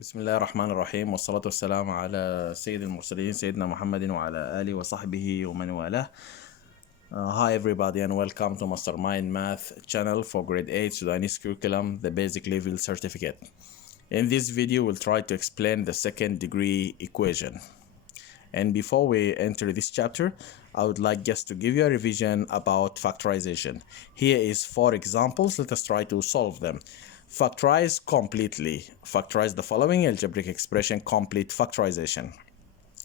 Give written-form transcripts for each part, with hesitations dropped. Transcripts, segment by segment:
بسم الله الرحمن الرحيم والصلاة والسلام على سيد المرسلين سيدنا محمد وعلى آله وصحبه ومن والاه. Hi everybody and welcome to Mastermind Math channel for grade 8 Sudanese curriculum, the basic level certificate. In this video we'll try to explain the second degree equation. And before we enter this chapter, I would like just to give you a revision about factorization. Here is 4 examples. Let us try to solve them. Factorize completely. Factorize the following algebraic expression, complete factorization.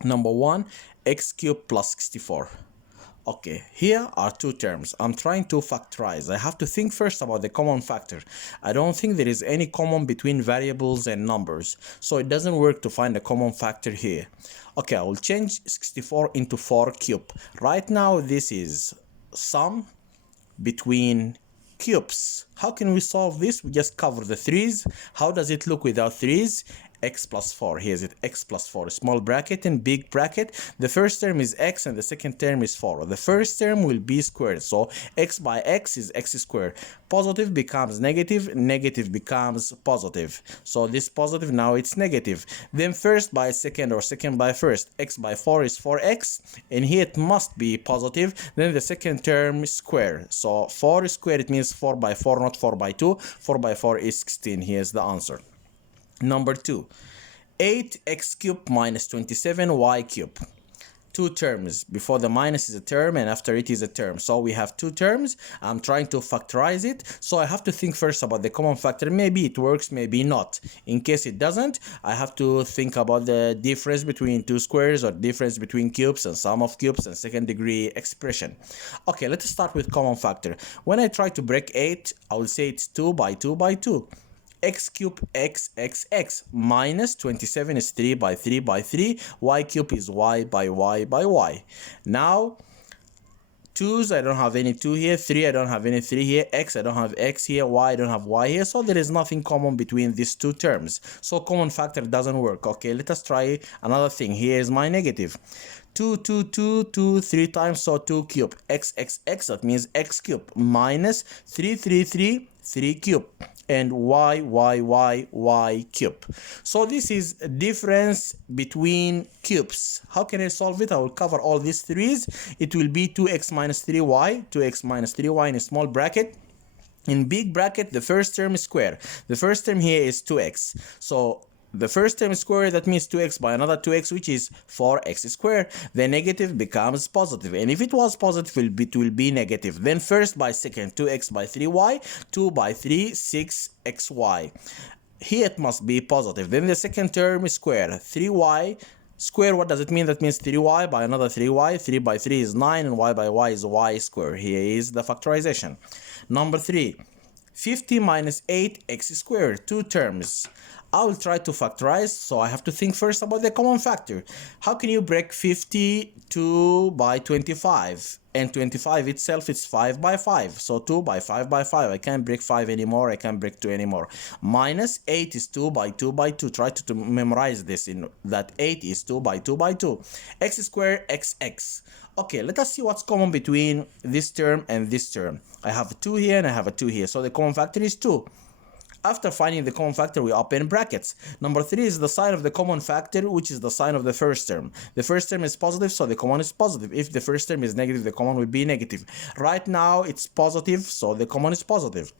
Number 1, x cubed plus 64. Okay, here are two terms. I'm trying to factorize. I have to think first about the common factor. I don't think there is any common between variables and numbers, so it doesn't work to find a common factor here. Okay, I will change 64 into 4 cubed. Right now, this is sum between cubes. How can we solve this? We just cover the threes. How does it look without threes? X plus 4. Here's it, x plus 4. Small bracket and big bracket. The first term is x and the second term is 4. The first term will be squared. So x by x is x squared. Positive becomes negative. Negative becomes positive. So this positive, now it's negative. Then first by second or second by first. X by 4 is 4x. And here it must be positive. Then the second term is square. So 4 squared, it means 4 by 4, not 4 by 2. 4 by 4 is 16. Here's the answer. Number 2, 8x cubed minus 27y cubed. Two terms. Before the minus is a term and after it is a term. So we have two terms. I'm trying to factorize it. So I have to think first about the common factor. Maybe it works, maybe not. In case it doesn't, I have to think about the difference between two squares or difference between cubes and sum of cubes and second degree expression. Okay, let's start with common factor. When I try to break 8, I will say it's 2 by 2 by 2. X cubed x minus 27 is 3 by 3 by 3. Y cubed is y by y by y. Now, 2's, I don't have any 2 here. 3, I don't have any 3 here. X, I don't have x here. Y, I don't have y here. So there is nothing common between these two terms. So common factor doesn't work. Okay, let us try another thing. Here is my negative. 2, 2, 2, 2, 3 times, so 2 cubed. X, that means x cubed. Minus 3, 3, 3, 3 cubed. And y cube. So this is a difference between cubes. How can I solve it? I will cover all these threes. It will be 2x minus 3y, 2x minus 3y in a small bracket. In big bracket, the first term is square. The first term here is 2x. So the first term is squared, that means 2x by another 2x, which is 4x squared. The negative becomes positive. And if it was positive, it will be negative. Then first by second, 2x by 3y, 2 by 3, 6xy. Here it must be positive. Then the second term is squared. 3y square, what does it mean? That means 3y by another 3y. 3 by 3 is 9 and y by y is y squared. Here is the factorization. Number 3, 50 minus 8x squared. Two terms. I will try to factorize, so I have to think first about the common factor. How can you break 52 by 25? And 25 itself is 5 by 5. So 2 by 5 by 5. I can't break 5 anymore. I can't break 2 anymore. Minus 8 is 2 by 2 by 2. Try to memorize this in that 8 is 2 by 2 by 2. X squared xx. Okay, let us see what's common between this term and this term. I have a 2 here and I have a 2 here. So the common factor is 2. After finding the common factor, we open brackets. Number 3 is the sign of the common factor, which is the sign of the first term. The first term is positive, so the common is positive. If the first term is negative, the common will be negative. Right now, it's positive, so the common is positive.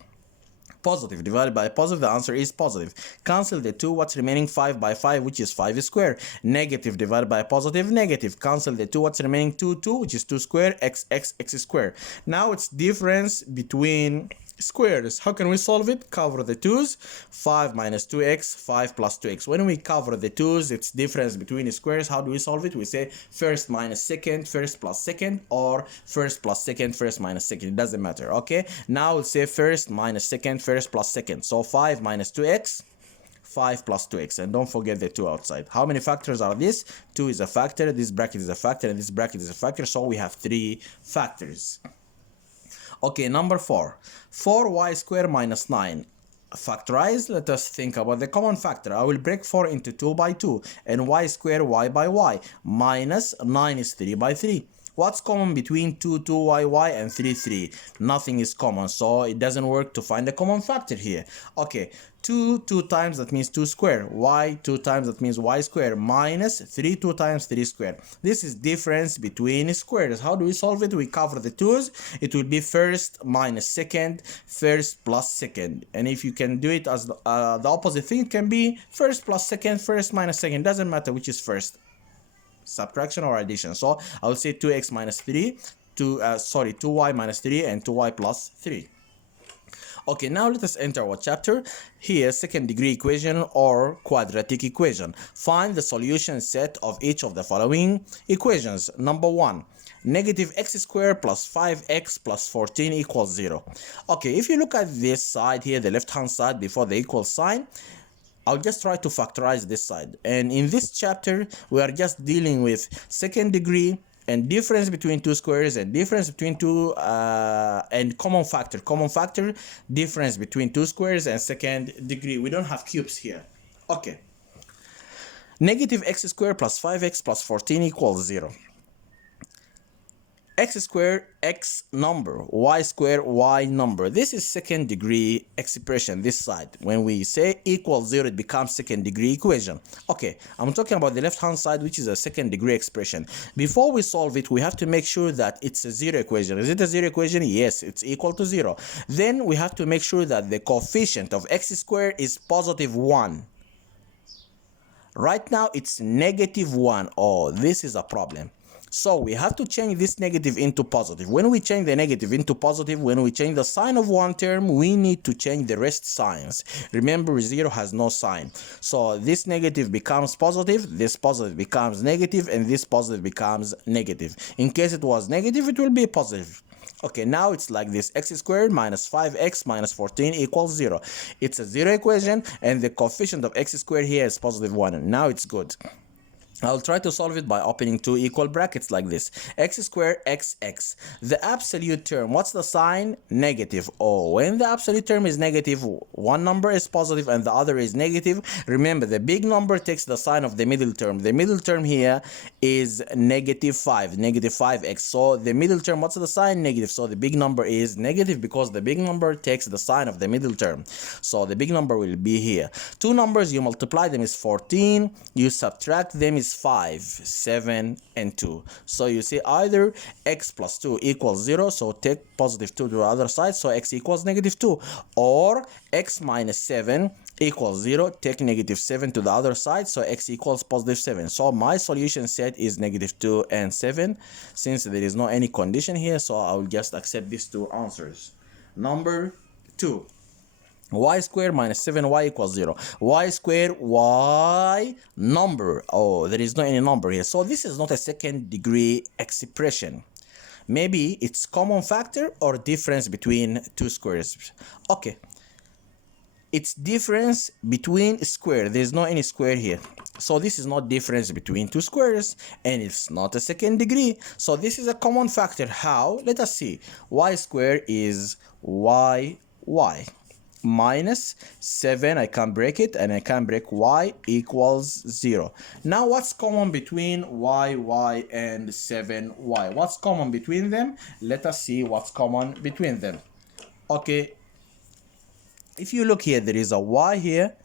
Positive divided by positive, the answer is positive. Cancel the 2, what's remaining? 5 by 5, which is 5 squared. Negative divided by positive, negative. Cancel the 2, what's remaining? 2, 2, which is 2 squared, x squared. Now it's difference between squares. How can we solve it? Cover the 2's. 5 minus 2x, 5 plus 2x. When we cover the 2's, it's difference between squares. How do we solve it? We say first minus second, first plus second, or first plus second, first minus second. It doesn't matter, okay? Now we'll say first minus second, first plus second. So 5 minus 2x, 5 plus 2x. And don't forget the 2 outside. How many factors are this? 2 is a factor, this bracket is a factor, and this bracket is a factor. So we have 3 factors. Okay, number 4. 4y squared minus 9. Factorize. Let us think about the common factor. I will break 4 into 2 by 2. And y squared y by y. Minus 9 is 3 by 3. What's common between 2, 2y and 3, 3? Nothing is common, so it doesn't work to find a common factor here. Okay, 2 times, that means 2 square. Y 2 times, that means y square, minus 3 2 times 3 square. This is difference between squares. How do we solve it? We cover the 2's. It will be first minus second, first plus second. And if you can do it as the opposite thing, it can be first plus second, first minus second. Doesn't matter which is first, subtraction or addition. So I will say 2x minus 3, 2y minus 3 and 2y plus 3. Okay, now let us enter our chapter. Here, second degree equation or quadratic equation. Find the solution set of each of the following equations. Number 1, negative x squared plus 5x plus 14 equals 0. Okay, if you look at this side here, the left hand side before the equal sign, I'll just try to factorize this side. And in this chapter, we are just dealing with second degree and difference between two squares and difference between two and common factor, difference between two squares and second degree. We don't have cubes here. Okay. Negative x squared plus 5x plus 14 equals 0. X squared, x number, y squared, y number. This is second degree expression, this side. When we say equals 0, it becomes second degree equation. Okay, I'm talking about the left hand side, which is a second degree expression. Before we solve it, we have to make sure that it's a 0 equation. Is it a 0 equation? Yes, it's equal to 0. Then we have to make sure that the coefficient of x squared is positive 1. Right now, it's negative 1. Oh, this is a problem. So we have to change this negative into positive. When we change the negative into positive, when we change the sign of one term, we need to change the rest signs. Remember, 0 has no sign. So this negative becomes positive, this positive becomes negative, and this positive becomes negative. In case it was negative, it will be positive. Okay, now it's like this. X squared minus 5x minus 14 equals 0. It's a 0 equation, and the coefficient of x squared here is positive 1. Now it's good. I'll try to solve it by opening two equal brackets like this. X squared xx. The absolute term, what's the sign? Negative. Oh, when the absolute term is negative, one number is positive and the other is negative. Remember, the big number takes the sign of the middle term. The middle term here is negative 5, negative 5x. So the middle term, what's the sign? Negative. So the big number is negative because the big number takes the sign of the middle term. So the big number will be here. Two numbers, you multiply them is 14. You subtract them is 5, 7, and 2. So you see either x plus 2 equals 0, so take positive 2 to the other side, so x equals negative 2. Or x minus 7 equals 0, take negative 7 to the other side, so x equals positive 7. So my solution set is negative 2 and 7. Since there is no any condition here, so I will just accept these two answers. Number 2. Y squared minus 7y equals 0. Y squared, y number. Oh, there is no any number here. So this is not a second degree expression. Maybe it's common factor or difference between two squares. Okay. It's difference between square. There's no any square here. So this is not difference between two squares, and it's not a second degree. So this is a common factor. How? Let us see. Y squared is y minus 7, I can break it, and I can break y equals 0. Now what's common between y and 7y? What's common between them? Let us see what's common between them. Okay, if you look here, there is a y here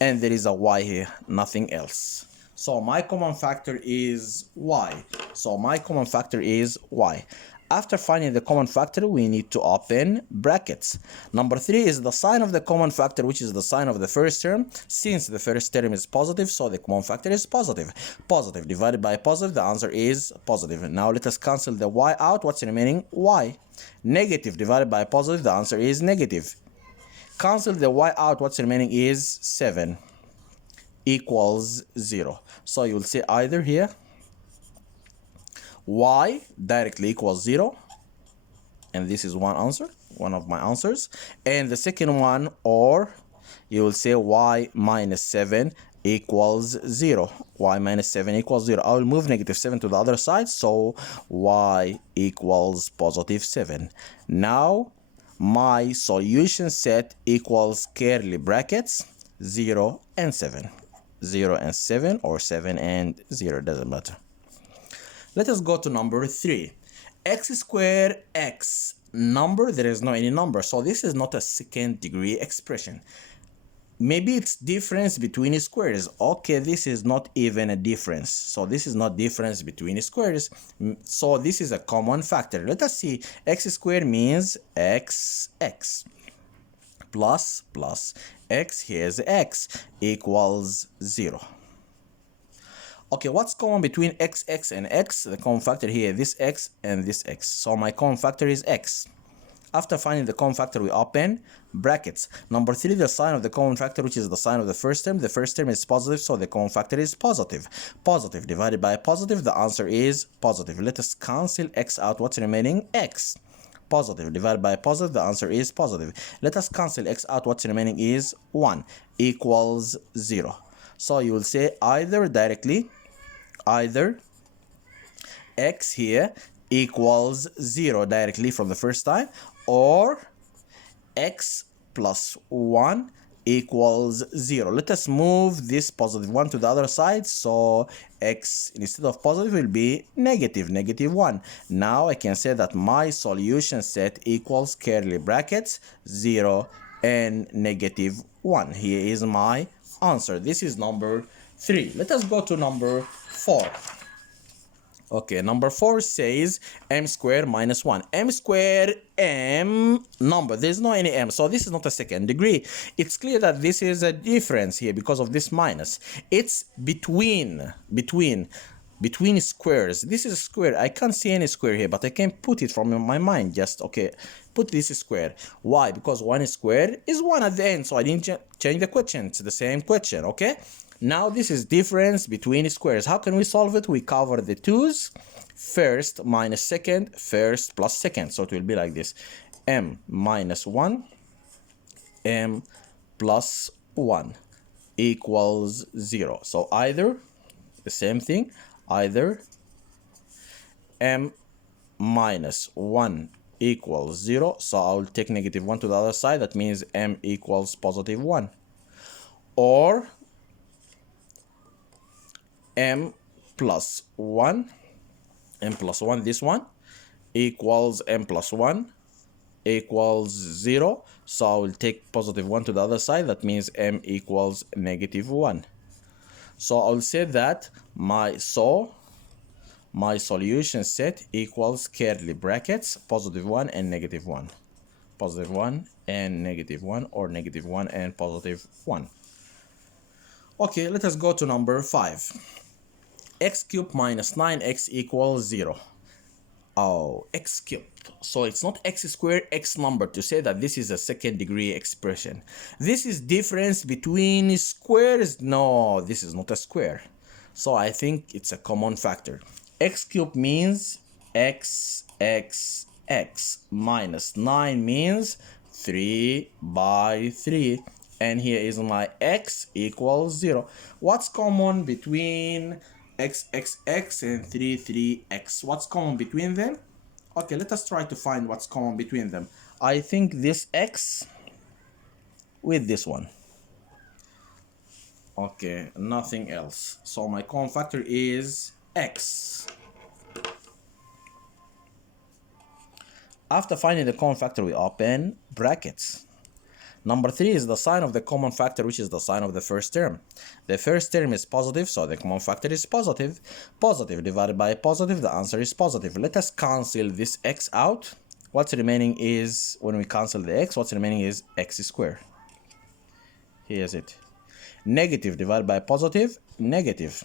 and there is a y here, nothing else. So my common factor is y. So my common factor is y. After finding the common factor, we need to open brackets. Number 3 is the sign of the common factor, which is the sign of the first term. Since the first term is positive, so the common factor is positive. Positive divided by positive, the answer is positive. Now let us cancel the y out. What's remaining? Y. Negative divided by positive, the answer is negative. Cancel the y out. What's remaining is 7 equals 0. So you'll see either here y directly equals 0, and this is one answer, one of my answers. And the second one, or you will say y minus 7 equals 0. Y minus 7 equals 0. I will move negative 7 to the other side, so y equals positive 7. Now my solution set equals curly brackets 0 and 7. 0 and 7, or 7 and 0, doesn't matter. Let us go to number 3. X squared x number, there is no any number, so this is not a second degree expression. Maybe it's difference between squares. Okay, this is not even a difference. So this is not difference between squares. So this is a common factor. Let us see. X squared means x plus x, here's x, equals 0. Okay, what's common between x and x? The common factor here, this x and this x. So my common factor is x. After finding the common factor, we open brackets. Number 3, the sign of the common factor, which is the sign of the first term. The first term is positive, so the common factor is positive. Positive divided by positive, the answer is positive. Let us cancel x out. What's remaining? X. Positive divided by positive, the answer is positive. Let us cancel x out. What's remaining is 1 equals 0. So you will say either directly, either x here equals 0 directly from the first time, or x plus 1 equals 0. Let us move this positive 1 to the other side, so x instead of positive will be negative 1. Now I can say that my solution set equals curly brackets 0 and negative 1. Here is my answer. This is number 3. Let us go to number 4. Okay, number 4 says m squared minus 1. M squared, m number. There's no any m, so this is not a second degree. It's clear that this is a difference here because of this minus. It's between squares. This is a square. I can't see any square here, but I can put it from my mind. Just, okay, put this square. Why? Because 1 squared is 1 at the end, so I didn't change the question. It's the same question, okay? Now this is difference between squares. How can we solve it? We cover the 2's. First minus second, first plus second. So it will be like this. M minus 1, m plus 1 equals 0. So either, the same thing, either m minus 1 equals 0. So I will take negative 1 to the other side. That means m equals positive 1. Or m plus 1, this one, equals m plus 1 equals 0. So I will take positive 1 to the other side. That means m equals negative 1. So I will say that my solution set equals curly brackets positive 1 and negative 1. Positive 1 and negative 1, or negative 1 and positive 1. Okay, let us go to number 5. X cubed minus 9x equals 0. Oh, x cubed. So it's not x squared, x number, to say that this is a second degree expression. This is difference between squares. No, this is not a square. So I think it's a common factor. X cubed means x minus 9 means 3 by 3. And here is my x equals 0. What's common between x and 3x? What's common between them? Okay, let us try to find what's common between them. I think this x with this one. Okay, nothing else. So my common factor is x. After finding the common factor, we open brackets. Number 3 is the sign of the common factor, which is the sign of the first term. The first term is positive, so the common factor is positive. Positive divided by positive, the answer is positive. Let us cancel this x out. What's remaining is, when we cancel the x, what's remaining is x squared. Here's it. Negative divided by positive, negative.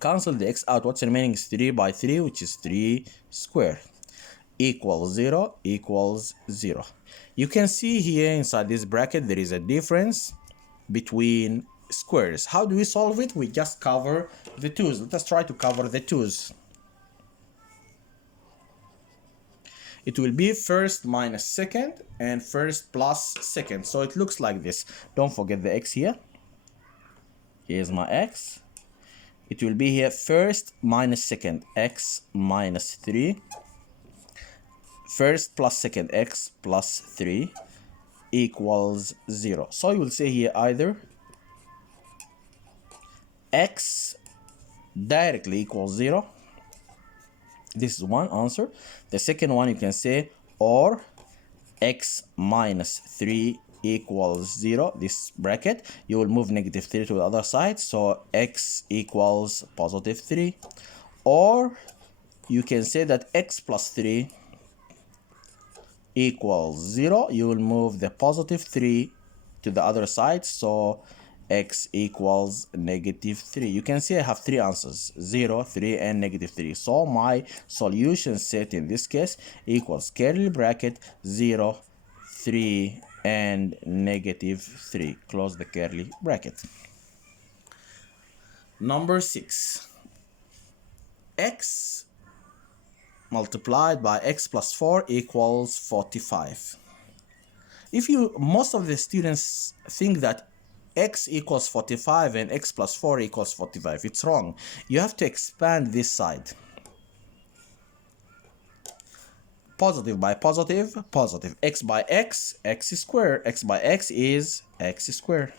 Cancel the x out. What's remaining is 3 by 3, which is 3 squared. Equals 0 equals 0. You can see here inside this bracket there is a difference between squares. How do we solve it? We just cover the 2's. Let us try to cover the 2's. It will be first minus second and first plus second. So it looks like this. Don't forget the x here. Here's my x. It will be here first minus second, x minus 3. First plus second, x plus 3 equals 0. So you will say here either x directly equals 0, This is one answer. The second one, you can say or x minus 3 equals 0, this bracket, you will move negative 3 to the other side, so x equals positive 3. Or you can say that x plus 3 equals 0, you will move the positive 3 to the other side, so x equals negative 3. You can see I have three answers, 0, 3, and negative 3. So my solution set in this case equals curly bracket 0, 3, and negative 3. Close the curly bracket. Number 6. X multiplied by x plus 4 equals 45. Most of the students think that x equals 45 and x plus 4 equals 45. It's wrong. You have to expand this side. Positive by positive, positive. X by x, x squared. X by x is x squared.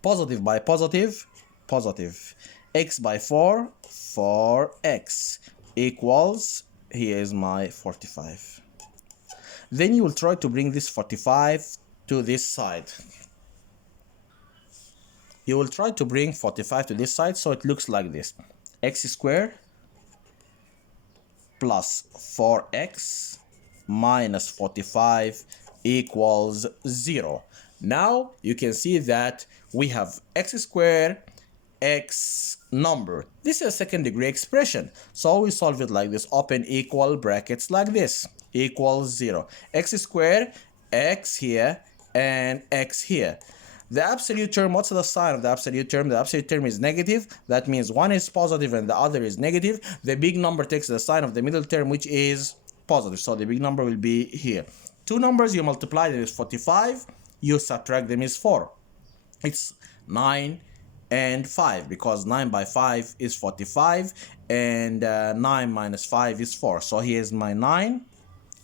Positive by positive, positive. X by 4, 4x equals, here is my 45. Then you will try to bring this 45 to this side. You will try to bring 45 to this side, so it looks like this. X squared plus 4x minus 45 equals 0. Now you can see that we have x squared, x number. This is a second degree expression, so we solve it like this. Open equal brackets like this, equals 0. X squared, x here, and x here. The absolute term, what's the sign of the absolute term? The absolute term is negative. That means one is positive and the other is negative. The big number takes the sign of the middle term, which is positive. So the big number will be here. Two numbers, you multiply them is 45. You subtract them is 4. It's 9 and 5, because 9 by 5 is 45 and 9 minus 5 is 4. So here is my 9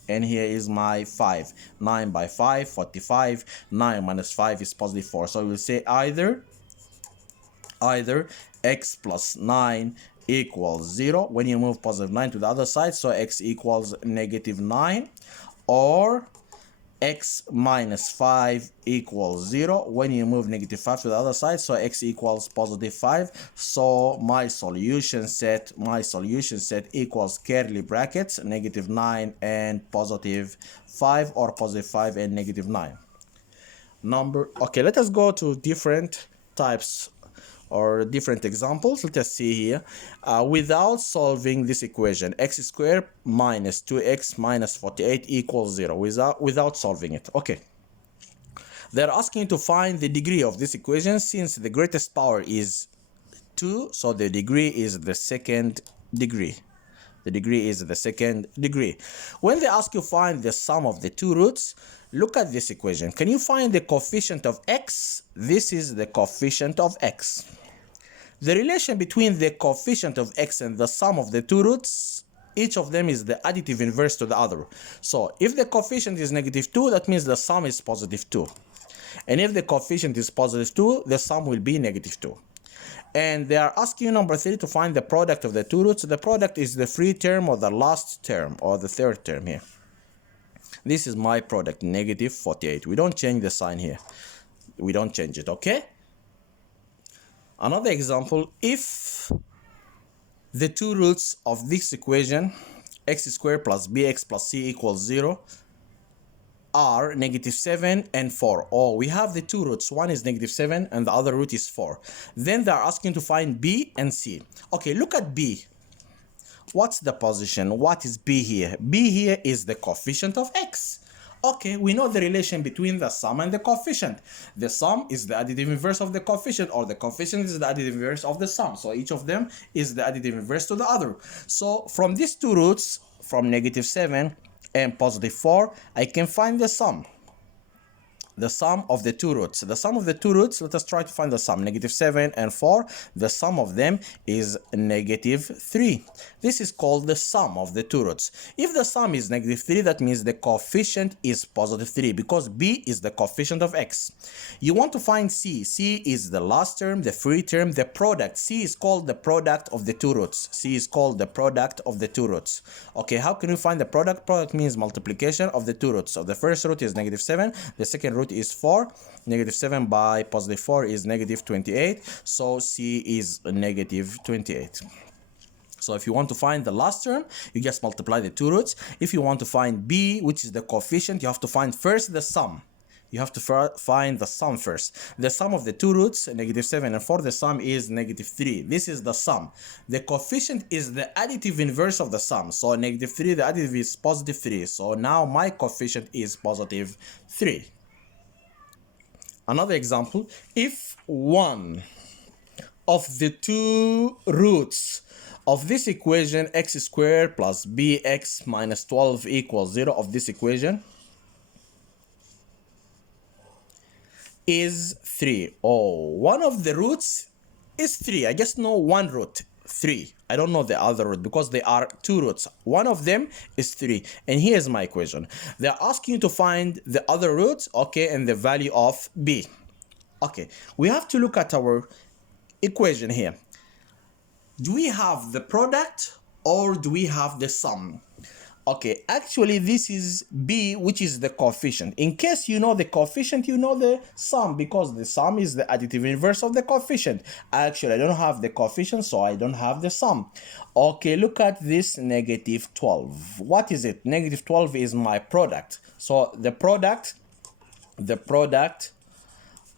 and here is my 5. 9 by 5, 45. 9 minus 5 is positive 4. So we'll say either x plus 9 equals 0 when you move positive 9 to the other side, so x equals negative 9, or x minus 5 equals 0 when you move negative 5 to the other side, so x equals positive 5. So my solution set equals curly brackets negative 9 and positive 5, or positive 5 and negative 9. Okay, let us go to different types or different examples. Let us see here. Without solving this equation, x squared minus 2x minus 48 equals 0, without solving it. Okay. They're asking to find the degree of this equation. Since the greatest power is 2, so the degree is the second degree. The degree is the second degree. When they ask you find the sum of the two roots, look at this equation. Can you find the coefficient of x? This is the coefficient of x. The relation between the coefficient of x and the sum of the two roots, each of them is the additive inverse to the other. So if the coefficient is negative 2, that means the sum is positive 2. And if the coefficient is positive 2, the sum will be negative 2. And they are asking you, number 3, to find the product of the two roots. The product is the free term or the last term or the third term here. This is my product, negative 48. We don't change the sign here. We don't change it, okay? Another example, if the two roots of this equation, x squared plus bx plus c equals 0, are negative 7 and 4. Oh, we have the two roots. One is negative 7 and the other root is 4. Then they are asking to find b and c. Okay, look at b. What's the position? What is b here? B here is the coefficient of x. Okay, we know the relation between the sum and the coefficient. The sum is the additive inverse of the coefficient, or the coefficient is the additive inverse of the sum. So each of them is the additive inverse to the other. So from these two roots, from negative 7 and positive 4, I can find the sum. the sum of the two roots. The sum of the two roots, let us try to find the sum. Negative 7 and 4, the sum of them is negative 3. This is called the sum of the two roots. If the sum is negative 3, that means the coefficient is positive 3 because b is the coefficient of x. You want to find c. C is the last term, the free term, the product. C is called the product of the two roots. C is called the product of the two roots. Okay, how can you find the product? Product means multiplication of the two roots. So the first root is negative 7, the second root is 4. Negative 7 by positive 4 is negative 28. So C is negative 28. So if you want to find the last term, you just multiply the two roots. If you want to find b, which is the coefficient, you have to find first the sum. You have to find the sum first. The sum of the two roots, negative 7 and 4, the sum is negative 3. This is the sum. The coefficient is the additive inverse of the sum. So negative 3, the additive is positive 3. So now my coefficient is positive 3. Another example, if one of the two roots of this equation, x squared plus bx minus 12 equals 0, of this equation is 3. Oh, one of the roots is 3. I just know one root, 3. I don't know the other root because they are two roots. One of them is 3. And here's my equation. They're asking you to find the other roots, okay, and the value of b. Okay, we have to look at our equation here. Do we have the product or do we have the sum? Okay, actually this is b, which is the coefficient. In case you know the coefficient, you know the sum because the sum is the additive inverse of the coefficient. Actually, I don't have the coefficient, so I don't have the sum. Okay, look at this negative 12. What is it? Negative 12 is my product. So the product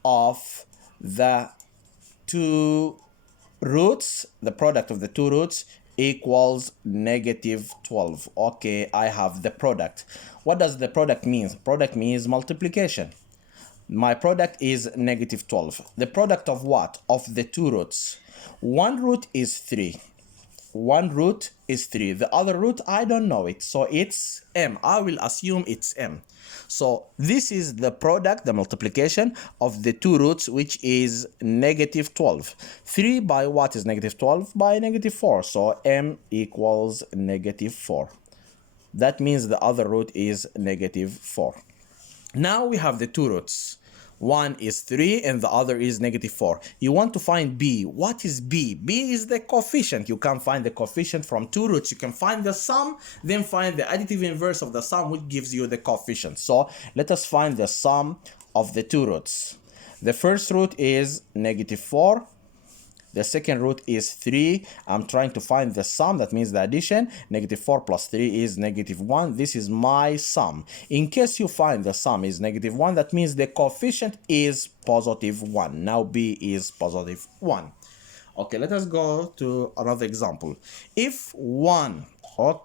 of the two roots, the product of the two roots equals negative 12. Okay, I have the product. What does the product mean? Product means multiplication. My product is negative 12. The product of what? Of the two roots. One root is 3. One root is 3. The other root, I don't know it. So it's m. I will assume it's m. So this is the product, the multiplication of the two roots, which is negative 12. 3 by what is negative 12? By negative 4. So m equals negative 4. That means the other root is negative 4. Now we have the two roots. One is 3 and the other is negative 4. You want to find b. What is b? b is the coefficient. You can find the coefficient from two roots. You can find the sum, then find the additive inverse of the sum, which gives you the coefficient. So let us find the sum of the two roots. The first root is negative 4. The second root is 3. I'm trying to find the sum, that means the addition. Negative 4 plus 3 is negative 1. This is my sum. In case you find the sum is negative 1, that means the coefficient is positive 1. Now b is positive 1. Okay, let us go to another example. If one of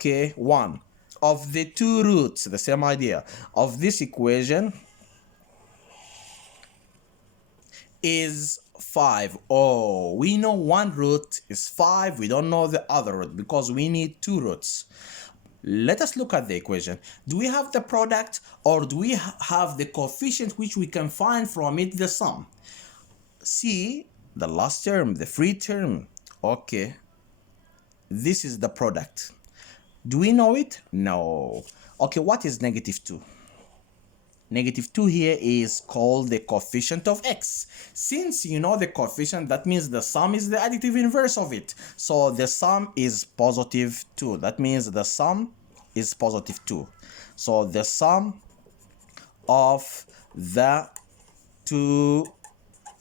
the two roots, the same idea, of this equation is 5. Oh, we know one root is 5. We don't know the other root because we need two roots. Let us look at the equation. Do we have the product or do we have the coefficient which we can find from it the sum? See the last term, the free term. Okay, this is the product. Do we know it? No. Okay, what is negative 2? Negative 2 here is called the coefficient of x. Since you know the coefficient, that means the sum is the additive inverse of it. So the sum is positive 2. That means the sum is positive 2. So the sum of the two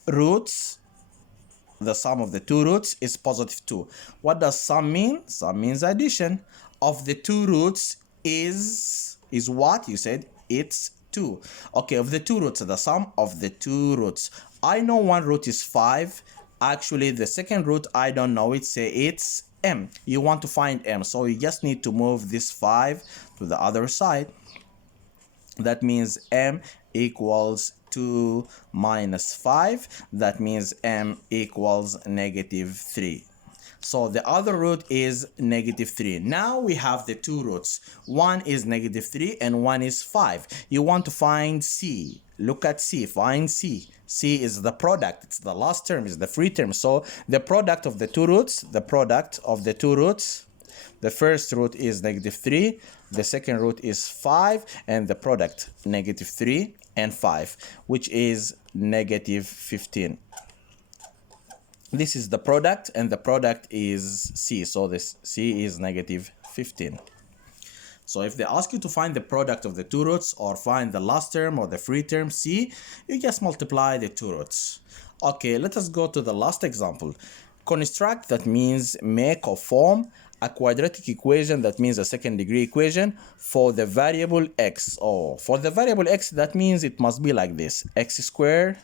roots, the sum of the two roots is positive 2. What does sum mean? Sum means addition. Of the two roots is what? You said it's 2. Okay, of the two roots, the sum of the two roots. I know one root is 5. Actually, the second root, I don't know it. Say it's m. You want to find m. So you just need to move this 5 to the other side. That means m equals 2 minus 5. That means m equals negative 3. So the other root is negative 3. Now we have the two roots. One is negative 3 and one is 5. You want to find c. look at C, find C. C is the product, it's the last term, it's the free term. So the product of the two roots, the first root is -3, the second root is 5, and the product -3 and 5, which is -15. This is the product, and the product is C, so this C is -15. So if they ask you to find the product of the two roots or find the last term or the free term C, you just multiply the two roots. Okay, let us go to the last example. Construct, that means make or form a quadratic equation, that means a second degree equation for the variable x. Oh, for the variable x, that means it must be like this: x squared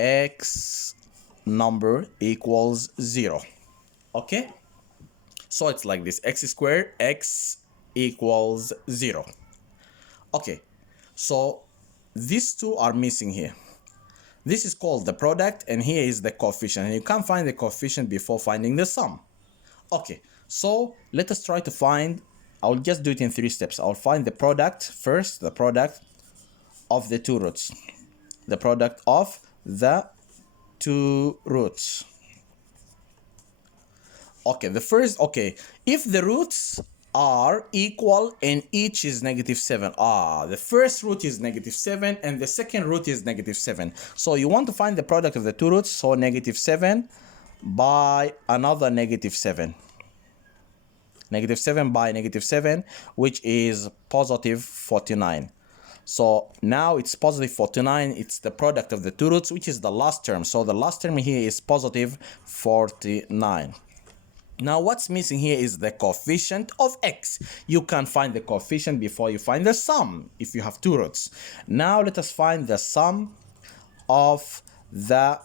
x number equals 0. Okay, so it's like this: x squared x equals 0. Okay, so these two are missing here. This is called the product, and here is the coefficient, and you can't find the coefficient before finding the sum. Okay, so let us try to find, I'll just do it in 3 steps. I'll find the product first, the product of the two roots. The product of the two roots. Okay, if the roots are equal and each is -7. The first root is -7 and the second root is -7. So you want to find the product of the two roots, so -7 by another -7. -7 by -7, which is +49. So now it's +49, it's the product of the two roots, which is the last term. So the last term here is +49. Now what's missing here is the coefficient of x. You can find the coefficient before you find the sum if you have two roots. Now let us find the sum of the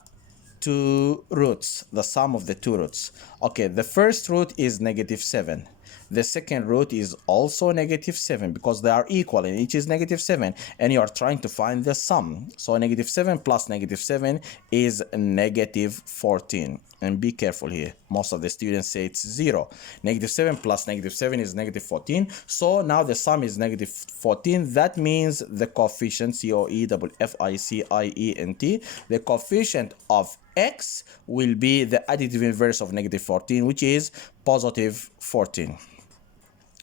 two roots, the sum of the two roots. Okay, the first root is -7. The second root is also -7 because they are equal and each is -7, and you are trying to find the sum. So -7 plus -7 is -14. And be careful here, most of the students say it's 0. -7 plus -7 is -14. So now the sum is -14. That means the coefficient, COEFFICIENT, the coefficient of x will be the additive inverse of -14, which is +14.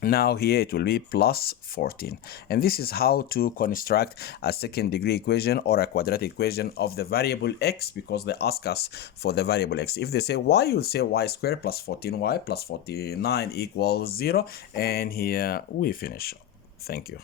Now here it will be +14. And this is how to construct a second degree equation or a quadratic equation of the variable x, because they ask us for the variable x. If they say y, you'll say y squared plus 14y plus 49 equals 0. And here we finish. Thank you.